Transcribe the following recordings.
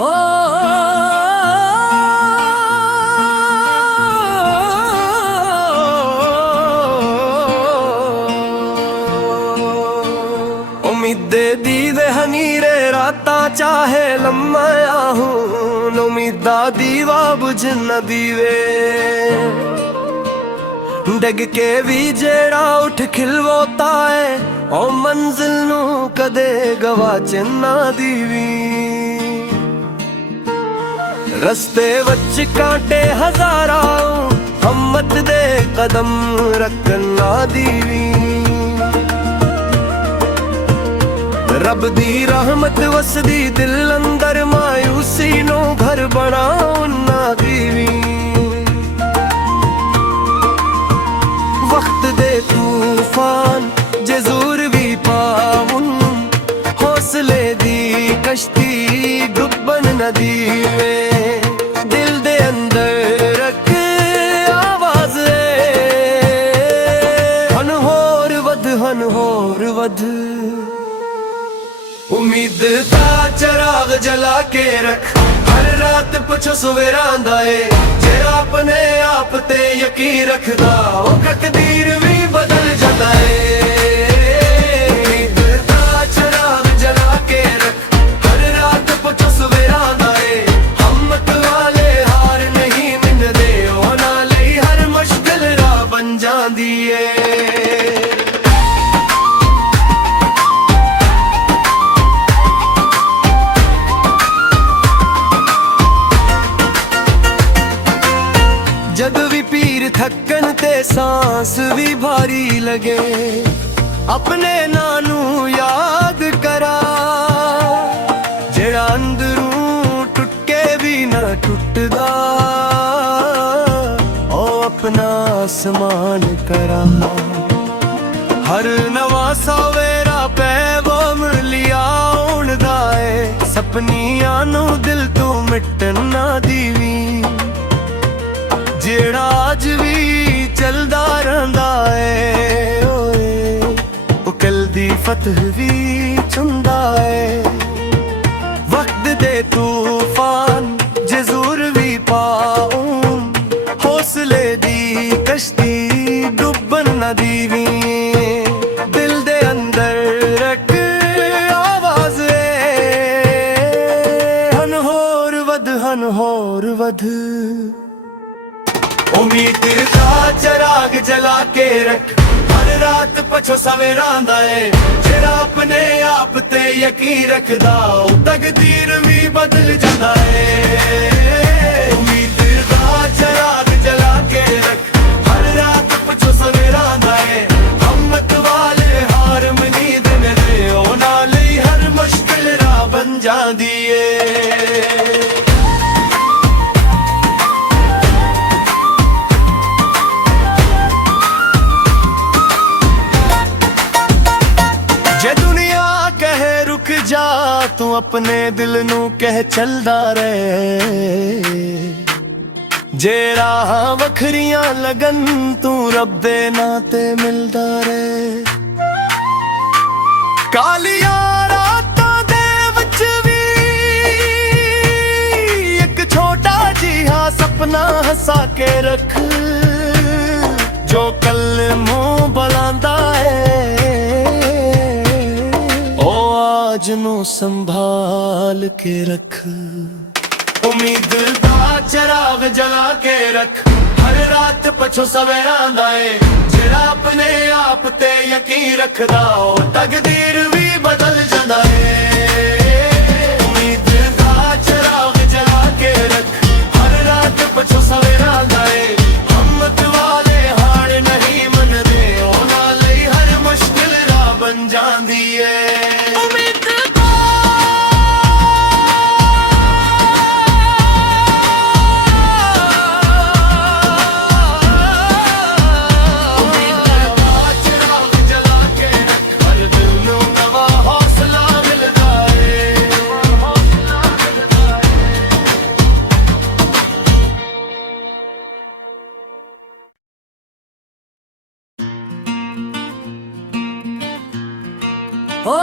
हो उम्मीदे दीदे हनीरे राता चाहे लम्मा आहूं उम्मीदा दीवा बुझ न दीवे डग के भी जेड़ा उठ खिलवोता है ओ मंजिल नू कदे गवाच ना दीवी रस्ते वच कांटे हजारा हिम्मत दे कदम रखन ना दीवी रब दी रहमत वसदी दिल अंदर मायूसी नो घर बनाओ ना दीवी वक्त दे तूफान जरूर भी पाउन हौसले दी कश्ती डुबन न दीवे दिल दे अंदर रख आवाज हन होर वध उम्मीद दा चराग जला के रख हर रात पुछो सवेरा आंदा है जेड़ा अपने आप ते यकीन रखदा ओ तकदीर भी बदल जाता है उम्मीद दा चराग जला के रख हर रात पुछो सवेरा आंदा है हिम्मत वाले हार नहीं मिलदे ओ नाले हर मुश्किल राह बन जांदी है जद भी पीर थकन ते सांस भी भारी लगे अपने नानू याद करा जेड़ा अंदरों टुट के भी न टुटदा ओ अपना आसमान करा हर नवा सवेरा पैगाम लिया उड़दा है सपनियां नू दिल तू मिटन ना दीवी जेड़ा आज भी चलदा रंदा है ओ कल दी फतह भी चुंदा है वक्त दे तूफान जरूर भी पाऊं हौसले दी कश्ती डुबन न दीवी दिल दे अंदर रख आवाज हन होर वध उम्मीद का चराग जला के रख हर रात पछो सवेरा आंदा है जेड़ा अपने आप ते यकीन रखदा ओ तकदीर भी बदल जाता है उम्मीद का चराग जला के रख हर रात पछो सवेरा आंदा है हिम्मत वाले हार मनी दिन दे ओ नाले हर मुश्किल राह बन जांदी है जा तू अपने दिल नू कह चलदा रहे जे राह वखरियां लगन तू रब दे नाते मिलदा रहे कालिया रातां दे विच भी एक छोटा जिहा सपना हसा के रख जो कल मुंह बुलांदा है आज नू संभाल के रख उम्मीद दा चराग जला के रख हर रात पछो सवेरा आंदा है जेड़ा अपने आप ते यकीन रखदा ओ तकदीर भी बदल जांदा है उम्मीद दा चराग जला के रख हर रात पछो सवेरा आंदा है हिम्मत वाले हार नहीं मनदे ओ नाले हर मुश्किल राह बन जांदी है हो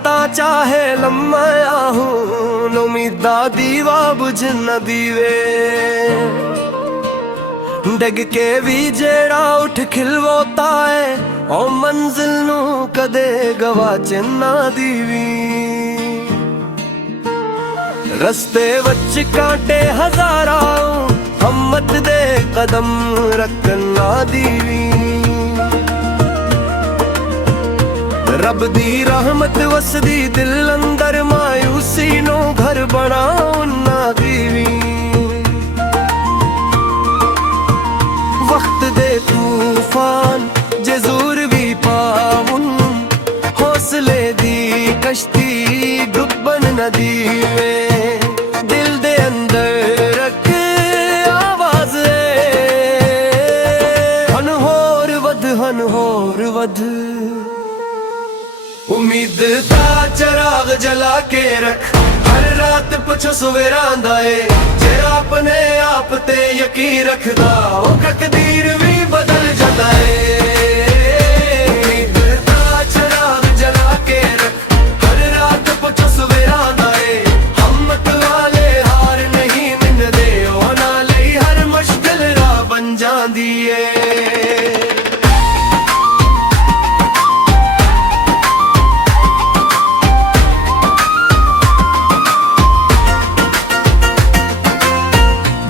राता चाहे लम्मा हूं उम्मीदा दीवा बुझ न दीवे डग के भी जेड़ा उठ खिलवोता है ओ मंजिल नू कदे गवाच ना दीवी रस्ते वच कांटे हजारा हिम्मत दे कदम रखन ना दीवी रब दी रहमत वसदी दिल अंदर मायूसी नो घर बनाओ ना दीवी वक्त दे तूफान जे ज़ोर भी पावन हौसले दी कश्ती डुबन न दीवे दिल दे अंदर रख आवाज हन होर वध उम्मीद दा चराग जला के रख हर रात पछो सवेरा आंदा है जेड़ा अपने आप ते यकीन रखदा ओ तकदीर भी बदल जाता है उम्मीद दा चराग जला के रख हर रात पछो सवेरा आंदा है हिम्मत वाले हार नहीं मिलदे ओना लई हर मुश्किल राह बन जांदी है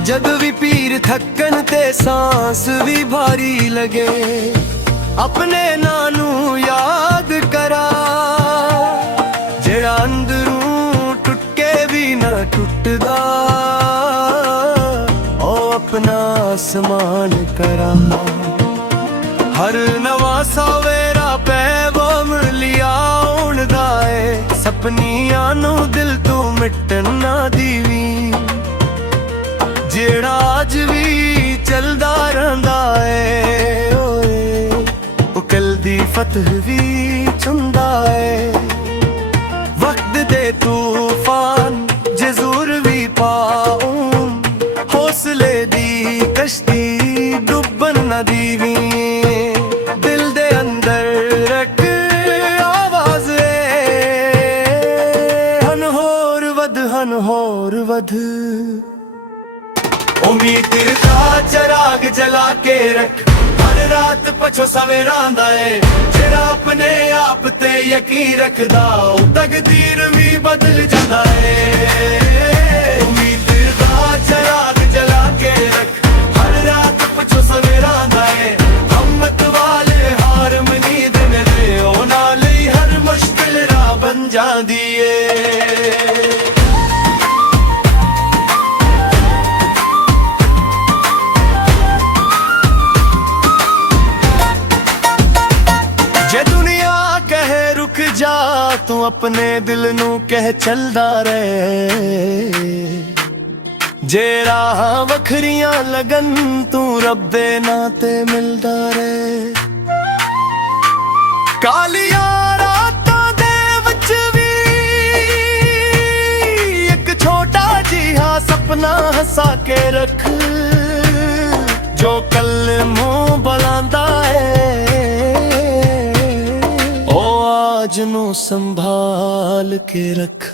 जद भी पीर थकन ते सांस भी भारी लगे अपने नानू याद करा जेड़ा अंदरों टुटके भी न टुटदा ओ अपना आसमान करा हर नवा सवेरा पैगाम लिया उड़दा है सपनियां नू दिल तू मिटन ना दीवी जेड़ा आज भी चलदा रहंदा है ओ कल दी फतह भी चुंदा है वक्त दे तूफान जे ज़ोर भी पाऊं हौसले दी कश्ती डुबन न दीवी दिल दे अंदर रख आवाज हन होर वध उम्मीद दा चराग जला के रख हर रात पछो सवेरा आंदा है जेड़ा अपने आप ते यकीन रखदा ओ तकदीर भी बदल जांदा है उम्मीद दा चराग जला के रख हर रात पछो सवेरा आंदा है हिम्मत वाले हार मनी दिन दे ओना लई हर मुश्किल राह बन जांदी है जा तू अपने दिल नू कह चलदा रहे जे राह वखरियां लगन तू रब दे नाते मिलदा रहे कालिया रातां दे विच भी एक छोटा जिहा सपना हसा के रख जो कल मुंह बुलांदा है आज नू संभाल के रख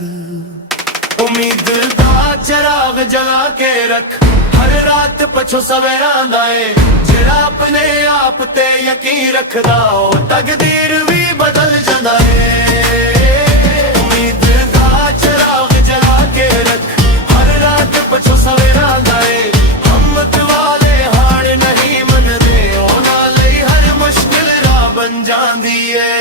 उम्मीद दा चराग जला के रख हर रात पछो सवेरा आंदा है जेड़ा अपने आप ते यकीन रखदा ओ तकदीर भी बदल जांदा है उम्मीद दा चराग जला के रख हर रात पछो सवेरा आंदा है हिम्मत वाले हार नहीं मनदे ओना लई हर मुश्किल राह बन जांदी है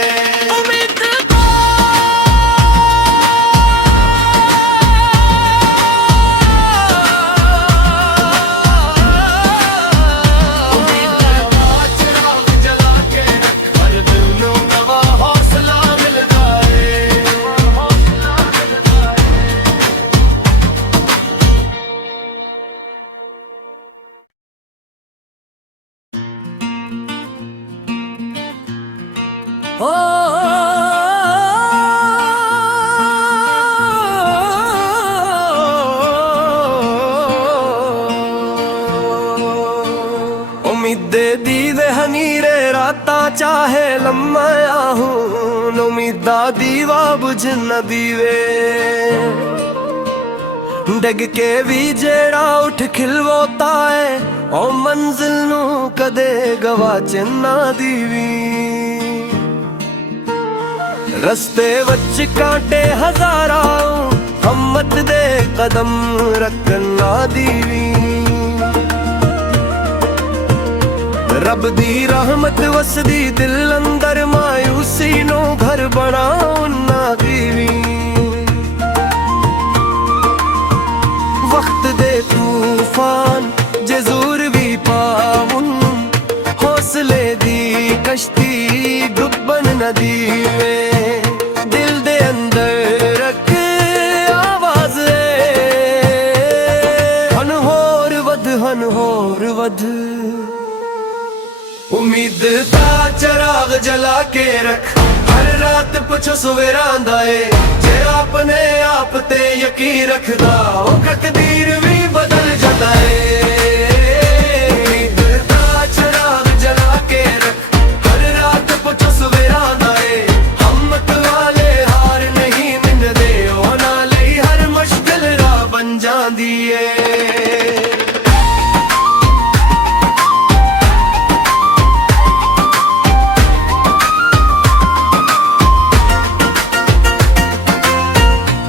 उम्मीदे दी दे हनीरे राता चाहे लम्मा हूं उम्मीद ਦਾ ਦੀਵਾ ਬੁਝ ਨਾ ਦੀਵੇ ਡਿੱਗ ਕੇ ਵੀ ਜਿਹੜਾ ਉੱਠ ਖਿਲਵਾਤਾ ਏ ਉਹ ਮੰਜ਼ਿਲ ਨੂੰ ਕਦੇ ਗਵਾਚ ਨਾ ਦੀਵੀ ਰਸਤੇ ਵਿੱਚ ਕਾਂਟੇ ਹਜ਼ਾਰਾਂ ਹਮਤ ਦੇ ਕਦਮ ਰੱਖਣ ਨਾ ਦੀਵੀ ਰੱਬ ਦੀ ਰਹਿਮਤ ਵਸਦੀ ਦਿਲ ਅੰਦਰ ਮਾਇੂਸੀ ਨੂੰ ਘਰ ਬਣਾਉਣ ਨਾ ਦੀਵੀ ਵਕਤ ਦੇ ਤੂਫਾਨ ਜੇ ਜ਼ੋਰ ਵੀ ਪਾਉਣ ਹੌਸਲੇ ਦੀ ਕਸ਼ਤੀ ਡੁੱਬਣ ਨਾ ਦੀਵੇ ਦਿਲ ਦੇ ਅੰਦਰ ਰੱਖ ਆਵਾਜ਼ ਹਨ ਹੋਰ ਵਧ ਉਮੀਦ ਦਾ ਚਰਾਗ ਜਲਾ ਕੇ ਰੱਖ ਹਰ ਰਾਤ ਪੁੱਛੋ ਸਵੇਰਾਂ ਦਾ ਏ ਜਿਹੜਾ ਆਪਣੇ ਆਪ ਤੇ ਯਕੀਨ ਰੱਖਦਾ ਉਹ ਤਕਦੀਰ ਵੀ ਬਦਲ ਜਾਂਦਾ ਏ ਉਮੀਦ ਦਾ ਚਰਾਗ ਜਲਾ ਕੇ ਰੱਖ ਹਰ ਰਾਤ ਪੁੱਛੋ ਸਵੇਰਾਂ ਦਾ ਏ ਹਿੰਮਤ ਵਾਲੇ ਹਾਰ ਨਹੀਂ ਮੰਨਦੇ ਉਹਨਾਂ ਲਈ ਹਰ ਮੁਸ਼ਕਿਲ ਰਾਹ ਬਣ ਜਾਂਦੀ ਏ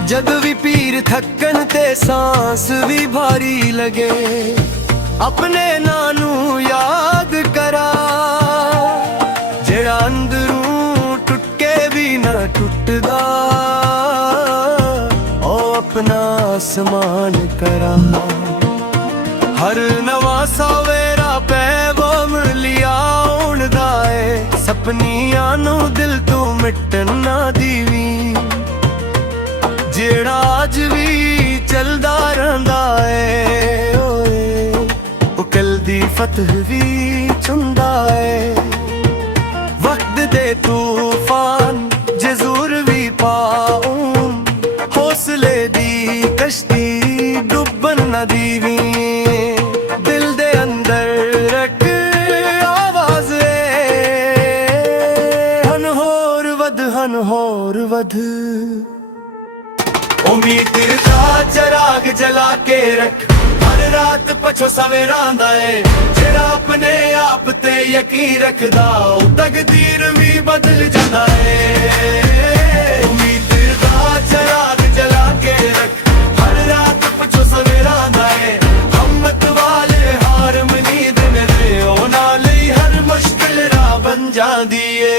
जब भी पीर थकन ते सांस भी भारी लगे अपने नानू याद करा जेड़ा अंदरों टुट के भी ना टुटदा ओ अपना आसमान करा हर नवा सवेरा पैगाम लिया उड़दा है सपनियां नू दिल तू मिटन ना दीवी ਜਿਹੜਾ ਅੱਜ ਵੀ ਚੱਲਦਾ ਰਹਿੰਦਾ ਏ ਓਏ ਉਹ ਕੱਲ ਦੀ ਫਤਹ ਵੀ ਚੁੰਦਾ ਏ ਵਕਤ ਦੇ ਤੂਫਾਨ ਜੇ ਜ਼ੋਰ ਵੀ ਪਾਉਣ ਹੌਸਲੇ ਦੀ ਕਸ਼ਤੀ ਡੁੱਬਣ ਨਾ ਦੀਵੀ ਦਿਲ ਦੇ ਅੰਦਰ ਰੱਖ ਆਵਾਜ਼ ਹਨ ਹੋਰ ਵਧ ਉਮੀਦ ਦਾ ਚਰਾਗ ਜਲਾ ਕੇ ਰੱਖ ਹਰ ਰਾਤ ਪਛੋ ਸਵੇਰਾਂ ਦਾ ਏ ਜਿਹੜਾ ਆਪਣੇ ਆਪ ਤੇ ਯਕੀਨ ਰੱਖਦਾ ਉਹ ਤਕਦੀਰ ਵੀ ਬਦਲ ਜਾਂਦਾ ਏ ਉਮੀਦ ਦਾ ਚਰਾਗ ਜਲਾ ਕੇ ਰੱਖ ਹਰ ਰਾਤ ਪਛੋ ਸਵੇਰਾਂ ਦਾ ਏ ਹਿੰਮਤ ਵਾਲੇ ਹਾਰ ਨਹੀਂ ਦਿੰਦੇ ਉਹਨਾਂ ਲਈ ਹਰ ਮੁਸ਼ਕਿਲ ਰਾਹ ਬਣ ਜਾਂਦੀ ਏ